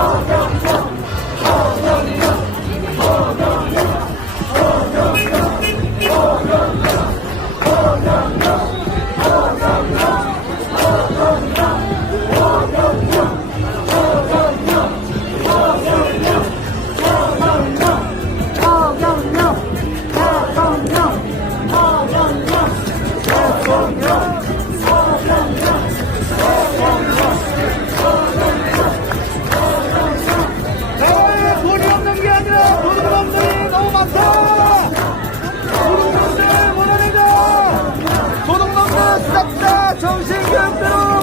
Oh, Pero